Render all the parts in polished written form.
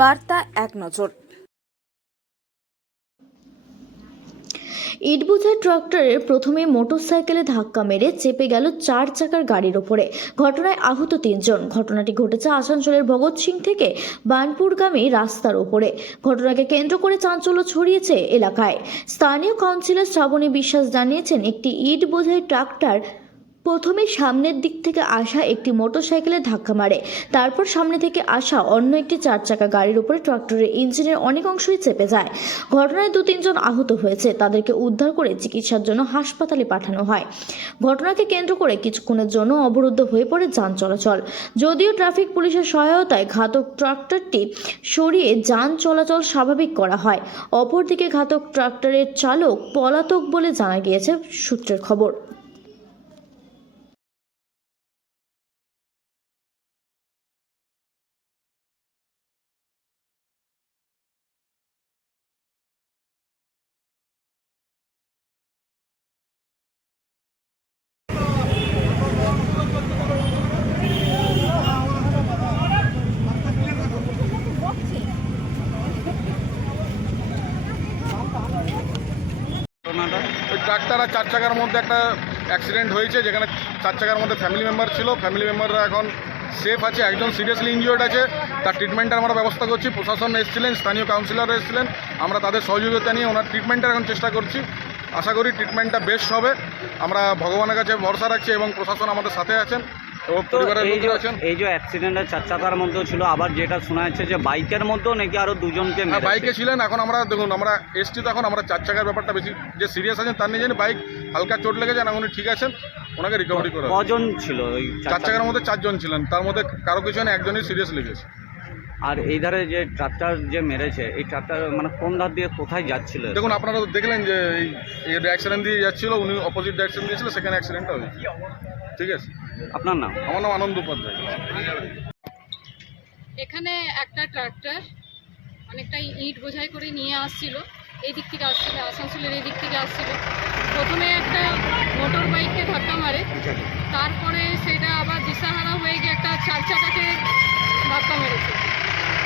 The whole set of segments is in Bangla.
বার্তা এক নজর। ইট বোঝাই ট্রাক্টরের প্রথমে মোটরসাইকেলে ধাক্কা মেরে চেপে গেল 4 চাকার গাড়ির ওপরে। ঘটনায় আহত 3 জন। ঘটনাটি ঘটেছে আসানসোলের ভগৎ সিং থেকে বার্নপুরগামী রাস্তার ওপরে। ঘটনাকে কেন্দ্র করে চাঞ্চল্য ছড়িয়েছে এলাকায়। স্থানীয় কাউন্সিলর শ্রাবণী বিশ্বাস জানিয়েছেন, একটি ইট বোঝাই ট্রাক্টর প্রথমে সামনের দিক থেকে আসা একটি মোটরসাইকেলে ধাক্কা মারে, তারপর সামনে থেকে আসা অন্য একটি 4 চাকা গাড়ির উপরে ট্রাক্টরের ইঞ্জিনের অনেক অংশই চেপে যায়। ঘটনায় 2-3 জন আহত হয়েছে। তাদেরকে উদ্ধার করে চিকিৎসার জন্য হাসপাতালে পাঠানো হয়। ঘটনাকে কেন্দ্র করে কিছুক্ষণের জন্য অবরুদ্ধ হয়ে পড়ে যান চলাচল। যদিও ট্রাফিক পুলিশের সহায়তায় ঘাতক ট্রাক্টরটি সরিয়ে যান চলাচল স্বাভাবিক করা হয়। অপরদিকে ঘাতক ট্রাক্টরের চালক পলাতক বলে জানা গিয়েছে সূত্রের খবর। ওই ট্রাক্টর আর 4 চাকার মধ্যে একটা অ্যাক্সিডেন্ট হয়েছে, যেখানে 4 চাকার মধ্যে ফ্যামিলি মেম্বার ছিল। ফ্যামিলি মেম্বাররা এখন সেফ আছে, একজন সিরিয়াসলি ইনজিওর্ড আছে। তার ট্রিটমেন্টের আমরা ব্যবস্থা করছি। প্রশাসন এসেছিলেন, স্থানীয় কাউন্সিলর এসেছিলেন, আমরা তাদের সহযোগিতা নিয়ে ওনার ট্রিটমেন্টের এখন চেষ্টা করছি। আশা করি ট্রিটমেন্টটা বেস্ট হবে। আমরা ভগবানের কাছে ভরসা রাখছি এবং প্রশাসন আমাদের সাথে আছেন এবং পরিবারের লোকজন আছেন। এই যে অ্যাক্সিডেন্টের 4 চাকার মধ্যেও ছিল, আবার যেটা শোনা যাচ্ছে যে বাইকের মধ্যেও নাকি আরো 2 জনকে মেরেছে। বাইকে ছিলেন। এখন আমরা দেখুন, আমরা এসছি, তখন আমরা 4 চাকার ব্যাপারটা বেশি যে সিরিয়াস আছেন তার নিয়ে জানি। বাইক হালকা চোট লেগেছেন, উনি ঠিক আছেন, ওনাকে রিকভারি করা। কজন ছিল ওই 4 চাকার মধ্যে? 4 জন ছিলেন, তার মধ্যে কারো কিছু না, একজনই সিরিয়াস লেগেছে। আর এই ধারে যে ট্রাক্টর যে মেরেছে, এই ট্রাক্টর মানে কোন ধার দিয়ে কোথায় যাচ্ছিল? দেখুন, আপনারা তো দেখলেন যে এই অ্যাক্সিডেন্ট দিয়ে যাচ্ছিল, উনি অপোজিট ডাইরেকশন দিয়েছিল, সেখানে অ্যাক্সিডেন্টটা হয়েছে। ঠিক আছে, আপনার নাম? আমার নাম আনন্দ উপাধ্যায়। এখানে একটা ট্রাক্টর অনেকটা ইট বোঝাই করে নিয়ে আসছিল, এই দিক থেকে আসছিল, আসানসোলের এই দিক থেকে আসছিল। প্রথমে একটা মোটর বাইককে ধাক্কা মারে, তারপরে সেটা আবার দিশাহারা হয়ে গিয়ে একটা 4 চাকাকে ধাক্কা মেরেছে।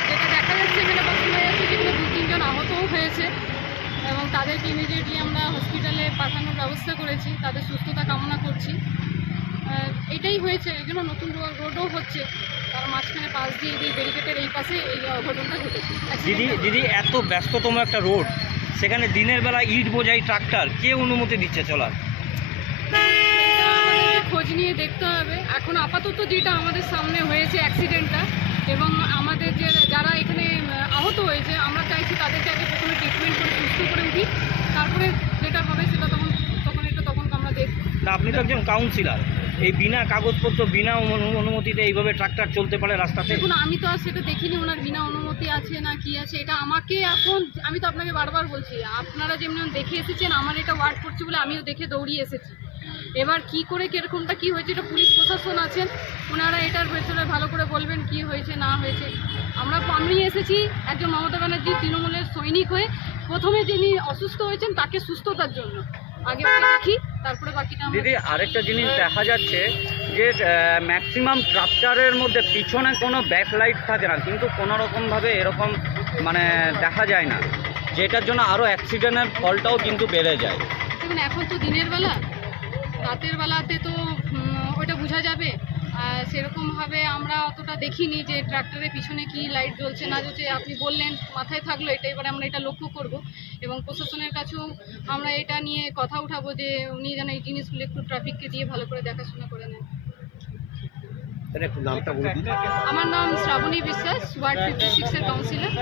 যেটা দেখা যাচ্ছে এখানে বা শোনা যাচ্ছে যেখানে 2-3 জন আহতও হয়েছে এবং তাদেরকে ইমিডিয়েটলি আমরা হসপিটালে পাঠানোর ব্যবস্থা করেছি, তাদের সুস্থতা কামনা করছি। এটাই হয়েছে, এই জন্য নতুন রোডও হচ্ছে, তার মাঝখানে পাশ দিয়ে এই ব্যারিকেডের এই পাশে এই অঘটনটা ঘটেছে। দিদি এত ব্যস্ততম একটা রোড, সেখানে দিনের বেলা ইট বোঝাই ট্রাক্টর কে অনুমতি দিচ্ছে চলার? খোঁজ নিয়ে দেখতে হবে। এখন আপাতত যেটা আমাদের সামনে হয়েছে অ্যাক্সিডেন্টটা, এবং আমাদের যে যারা এখানে আহত হয়েছে, আমরা চাইছি তাদেরকে আগে প্রথমে ট্রিটমেন্ট করে সুস্থ করে উঠি, তারপরে যেটা হবে সেটা তখন আমরা দেখব। তা আপনি তো একজন কাউন্সিলর, এই বিনা কাগজপত্র বিনা অনুমতিতে এইভাবে ট্রাক্টর চলতে পারে রাস্তাতে? দেখুন, আমি তো আর সেটা দেখিনি ওনার বিনা অনুমতি আছে না কি আছে। এটা আমাকে এখন, আমি তো আপনাকে বারবার বলছি, আপনারা যেমন দেখে এসেছেন, আমার এটা ওয়ার্ড করছে বলে আমিও দেখে দৌড়িয়ে এসেছি। এবার কি করে কিরকমটা কি হয়েছে, এটা পুলিশ প্রশাসন আছেন, ওনারা এটার ভেতরে ভালো করে বলবেন কি হয়েছে না হয়েছে। আমি এসেছি একজন মমতা ব্যানার্জি তৃণমূলের সৈনিক হয়ে, প্রথমে যিনি অসুস্থ হয়েছেন তাকে সুস্থতার জন্য আগে দেখি, তারপরে বাকিটা। দিদি আরেকটা জিনিস দেখা যাচ্ছে যে ম্যাক্সিমাম ট্রাক্টরের মধ্যে পিছনে কোনো ব্যাকলাইট থাকে না, কিন্তু কোনোরকমভাবে এরকম মানে দেখা যায় না, যেটার জন্য আরও অ্যাক্সিডেন্টের ফলটাও কিন্তু বেড়ে যায়। দেখুন, এখন তো দিনের বেলা, রাতের বেলাতে তো ওটা বোঝা যাবে। সেরকমভাবে আমরা অতটা দেখিনি যে ট্রাক্টরের পিছনে কি লাইট জ্বলছে না জ্বলছে। আপনি বললেন, মাথায় থাকলো এটা, এবারে আমরা এটা লক্ষ্য করব এবং প্রশাসনের কাছেও আমরা এটা নিয়ে কথা উঠাবো যে উনি যেন এই জিনিসগুলো একটু ট্রাফিককে দিয়ে ভালো করে দেখাশোনা করে নেন। আমার নাম শ্রাবণী বিশ্বাস, ওয়ার্ড 56-এর কাউন্সিলর।